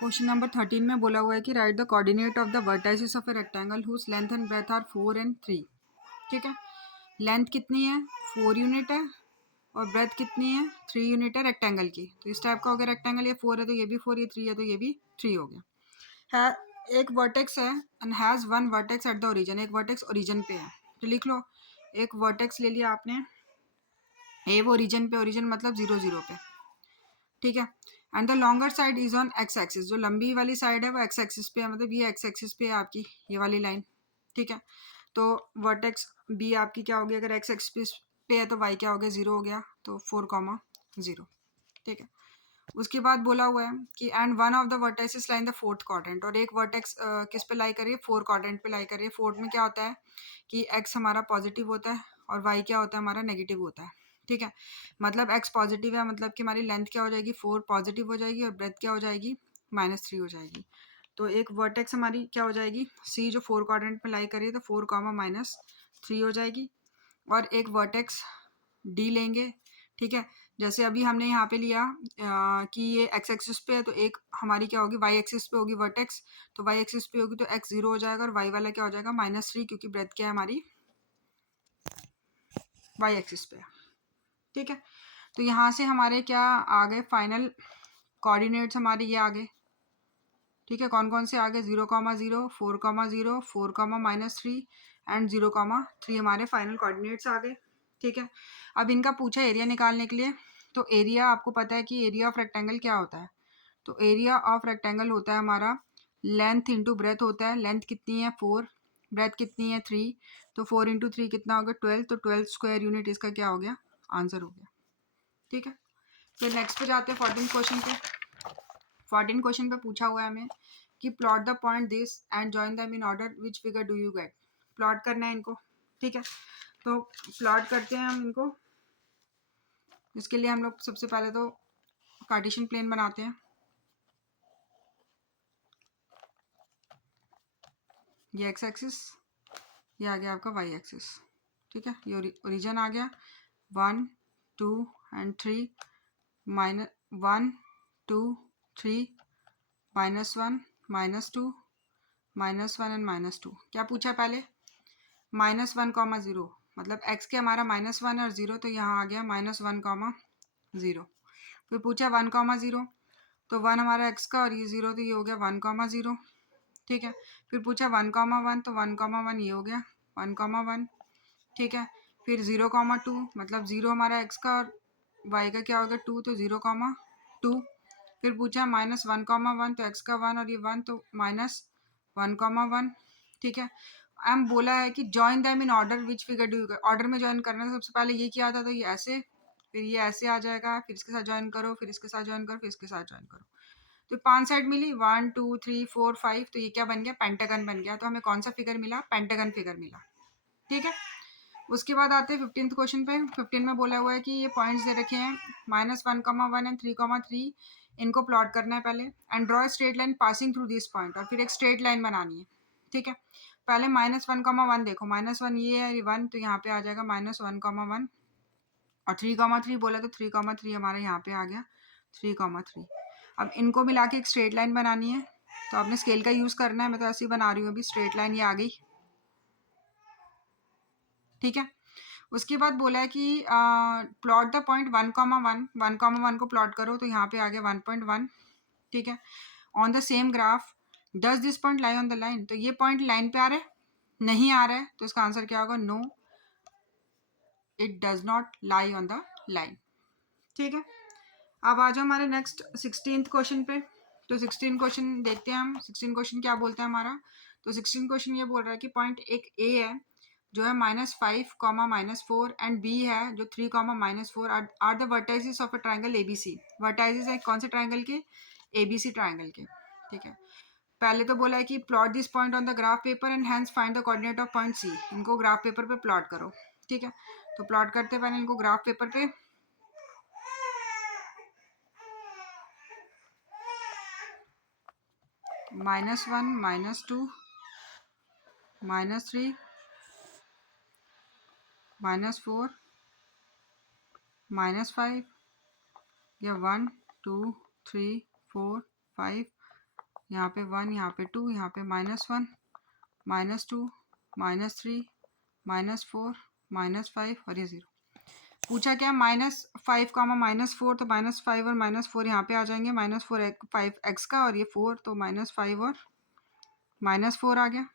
Question number 13 में बोला हुआ है कि write the coordinate of the vertices of a rectangle whose length and breadth are 4 and 3। ठीक है, लेंथ कितनी है 4 यूनिट है और ब्रेथ कितनी है 3 यूनिट है रेक्टेंगल की। तो इस टाइप का हो गया, रेक्टेंगल ये 4 है तो ये भी 4, ये 3 है तो ये भी 3 हो गया है। एक वर्टेक्स है and has one vertex at the origin, एक वर्टेक्स ओरिजिन पे है। तो लिख लो, एक वर्टेक्स ले लिया आपने, ए वो ओरिजिन पे, ओरिजिन मतलब 0 0 पे। ठीक है, and the longer side is on x axis, जो लंबी वाली साइड है वो एक्स एक्सिस पे है, मतलब ये एक्स एक्सिस पे है आपकी ये वाली लाइन। ठीक है, तो वर्टेक्स बी आपकी क्या होगी, अगर एक्स एक्सिस पे है तो वाई क्या हो गया 0 हो गया, तो 4,0। ठीक है, उसके बाद बोला हुआ है कि and one of the vertexes lie in the fourth quadrant, और एक वर्टेक्स किस पे लाई करिए, 4 क्वाड्रेंट पे लाई करिए। फोर्थ में क्या होता है कि एक्स हमारा पॉजिटिव होता है और वाई क्या होता है हमारा नेगेटिव होता है। ठीक है, मतलब एक्स पॉजिटिव है, मतलब कि हमारी लेंथ क्या हो जाएगी 4 पॉजिटिव हो जाएगी और ब्रेथ क्या हो जाएगी -3 हो जाएगी। तो एक वर्टेक्स हमारी क्या हो जाएगी सी, जो 4 क्वाड्रेंट में लाई करिए तो 4, -3 हो जाएगी। और एक वर्टेक्स डी लेंगे। ठीक है, जैसे अभी हमने यहाँ पे लिया कि ये एक्स एक्सिस पे है, तो एक हमारी क्या होगी वाई एक्सिस पे होगी वर्टेक्स, तो वाई एक्सिस पे होगी तो एक्स 0 हो जाएगा और वाई वाला क्या हो जाएगा -3, क्योंकि ब्रेथ क्या है हमारी वाई एक्सिस पे है। ठीक है, तो यहाँ से हमारे क्या आ गए फाइनल कोऑर्डिनेट्स हमारे ये आ गए। ठीक है, कौन कौन से आ गए 0, 0, 4, 0, 4, -3 एंड 0, 3 हमारे फाइनल कोऑर्डिनेट्स आ गए। ठीक है, अब इनका पूछा एरिया निकालने के लिए, तो एरिया आपको पता है कि एरिया ऑफ रेक्टेंगल क्या होता है, तो एरिया ऑफ रेक्टेंगल होता है हमारा लेंथ इंटू ब्रेथ होता है। लेंथ कितनी है 4, ब्रेथ कितनी है 3, तो 4 इंटू 3 कितना होगा 12, तो 12 स्क्वायर यूनिट इसका क्या हो गया आंसर हो गया। ठीक है, फिर नेक्स्ट पे जाते हैं 14 क्वेश्चन पे। 14 क्वेश्चन पे पूछा हुआ है हमें कि plot the point this and join them in order, which figure do you get. Plot करना है इनको। ठीक है, तो प्लॉट करते हैं हम इनको। इसके लिए हम लोग सबसे पहले तो कार्टेशियन प्लेन बनाते हैं। ये एक्स एक्सिस, ये आ गया आपका वाई एक्सिस। ठीक है, ये ओरिजिन आ गया 1 2 एंड 3, -1 2 3, -1 -2 -1 एंड -2। क्या पूछा पहले -1, 0, मतलब x के हमारा -1 और 0, तो यहाँ आ गया -1, 0। फिर पूछा 1, 0, तो 1 हमारा x का और ये 0, तो ये हो गया 1, 0। ठीक है, फिर पूछा 1, 1, तो 1, 1 ये हो गया 1, 1। ठीक है, फिर 0, 2, मतलब 0 हमारा x का और y का क्या हो गया 2, तो 0, 2। फिर पूछा -1, 1, तो x का 1 और ये 1, तो -1, 1। ठीक है, हम बोला है कि join them in order which figure do, order में जॉइन करना है। सबसे पहले ये किया था तो ये ऐसे, फिर ये ऐसे आ जाएगा, फिर इसके साथ जॉइन करो, फिर इसके साथ जॉइन करो, फिर इसके साथ जॉइन करो। तो 5 साइड मिली 1 2 3 4 5, तो ये क्या बन गया पेंटागन बन गया। तो हमें कौन सा फिगर मिला पेंटागन फिगर मिला। ठीक है, उसके बाद आते हैं 15th क्वेश्चन पे। 15 में बोला हुआ है कि ये पॉइंट्स दे रखे हैं -1, 1 एंड 3, 3, इनको प्लॉट करना है पहले, and draw straight line passing through this point, और फिर एक स्ट्रेट लाइन बनानी है। ठीक है, पहले -1, 1 देखो, -1 ये है 1, तो यहाँ पे आ जाएगा -1, 1, और 3, 3 बोला तो 3, 3 हमारा यहाँ पे आ गया 3, 3। अब इनको मिला के एक स्ट्रेट लाइन बनानी है, तो आपने स्केल का यूज़ करना है। मैं तो ऐसे ही बना रही हूँ अभी, स्ट्रेट लाइन ये आ गई। ठीक है, उसके बाद बोला है कि प्लॉट द पॉइंट 1, 1, 1, को प्लॉट करो, तो यहाँ पे आ गया 1.1। ठीक है, on the same graph does this point lie on the line, तो ये पॉइंट लाइन पे आ रहा है नहीं आ रहा है, तो इसका आंसर क्या होगा no, it does not lie on the line. ठीक है, अब आ जाओ हमारे नेक्स्ट 16th क्वेश्चन पे। तो 16 क्वेश्चन देखते हैं हम। 16 क्वेश्चन क्या बोलता है हमारा, तो 16 क्वेश्चन ये बोल रहा है कि पॉइंट एक ए है जो है -5, -4 एंड बी है जो 3, -4 are the vertices of a triangle ABC. Vertices है कौन से ट्राइंगल के, एबीसी ट्राइंगल के। ठीक है, पहले तो बोला है कि plot this point on the graph paper and hence find the coordinate of point C. इनको ग्राफ पेपर पे प्लॉट करो। ठीक है, तो प्लॉट करते हैं पहले इनको ग्राफ पेपर पे। -1, -2, -3, -4, -5, या 1 2 3 4 5 यहाँ पे 1, यहाँ पे 2, यहाँ पे -1, -2, -3, -4, -5 और ये 0। पूछा क्या -5, -4, तो -5 और -4 यहाँ पे आ जाएंगे, -4 5x का और ये 4, तो -5 और -4 आ गया।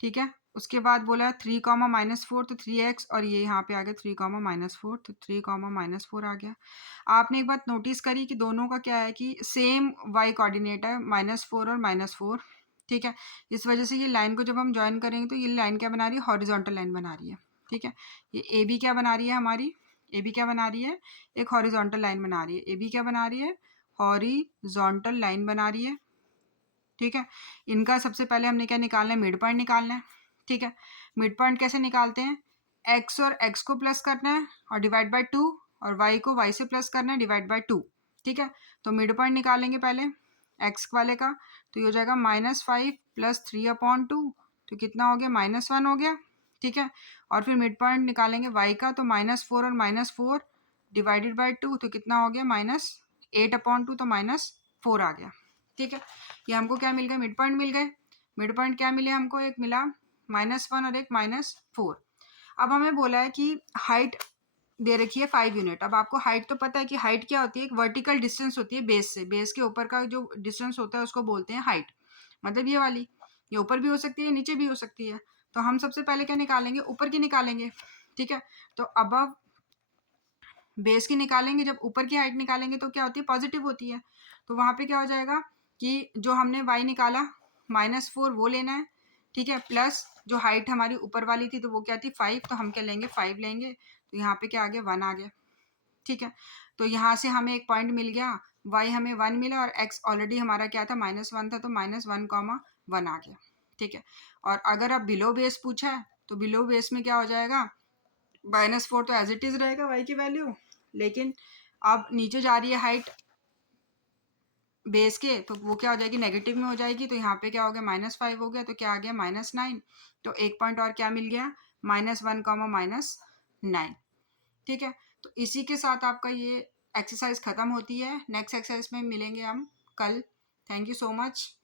ठीक है, उसके बाद बोला 3, -4, तो 3x और ये यहाँ पे आ गया 3, -4, तो 3, -4 आ गया। आपने एक बात नोटिस करी कि दोनों का क्या है कि सेम y कोऑर्डिनेट है, -4 और -4। ठीक है, इस वजह से ये लाइन को जब हम ज्वाइन करेंगे तो ये लाइन क्या बना रही है, हॉरिजॉन्टल लाइन बना रही है। ठीक है, ये ए बी क्या बना रही है हमारी, ए बी क्या बना रही है, एक हॉरिजॉन्टल लाइन बना रही है। ए बी क्या बना रही है, हॉरिजॉन्टल लाइन बना रही है। ठीक है, इनका सबसे पहले हमने क्या निकालना है, मिड पॉइंट निकालना है। ठीक है, मिड पॉइंट कैसे निकालते हैं, x और x को प्लस करना है और डिवाइड बाय 2, और y को y से प्लस करना है डिवाइड बाय 2। ठीक है, तो मिड पॉइंट निकालेंगे पहले x वाले का, तो ये हो जाएगा -5 + 3/2, तो कितना हो गया, -1 हो गया। ठीक है, और फिर मिड पॉइंट निकालेंगे y का, तो -4 और -4 डिवाइडेड बाय 2, तो कितना हो गया, -8/2, तो -4 आ गया। ठीक है, ये हमको क्या मिल गया, मिड पॉइंट मिल गए। मिड पॉइंट क्या मिले हमको, एक मिला -1 और एक -4। अब हमें बोला है कि हाइट दे रखी है 5 यूनिट। अब आपको हाइट तो पता है कि हाइट क्या होती है, एक वर्टिकल डिस्टेंस होती है बेस से, बेस के ऊपर का जो डिस्टेंस होता है उसको बोलते हैं हाइट। मतलब ये वाली, ये ऊपर भी हो सकती है, नीचे भी हो सकती है। तो हम सबसे पहले क्या निकालेंगे, ऊपर की निकालेंगे। ठीक है, तो अब बेस की निकालेंगे, जब ऊपर की हाइट निकालेंगे तो क्या होती है, पॉजिटिव होती है। तो वहाँ पे क्या हो जाएगा कि जो हमने y निकाला -4 वो लेना है। ठीक है, प्लस जो हाइट हमारी ऊपर वाली थी तो वो क्या थी, 5, तो हम क्या लेंगे, 5 लेंगे। तो यहाँ पे क्या आ गया, 1 आ गया। ठीक है, तो यहाँ से हमें एक पॉइंट मिल गया, y हमें 1 मिला और x ऑलरेडी हमारा क्या था, -1 था, तो -1, 1 आ गया। ठीक है, और अगर अब बिलो बेस पूछा है तो बिलो बेस में क्या हो जाएगा, -4 तो एज इट इज रहेगा y की वैल्यू, लेकिन अब नीचे जा रही है हाइट बेस के, तो वो क्या हो जाएगी, नेगेटिव में हो जाएगी। तो यहाँ पे क्या हो गया, -5 हो गया, तो क्या आ गया, -9। तो एक पॉइंट और क्या मिल गया, -1, -9। ठीक है, तो इसी के साथ आपका ये एक्सरसाइज खत्म होती है। नेक्स्ट एक्सरसाइज में मिलेंगे हम कल। Thank you so much.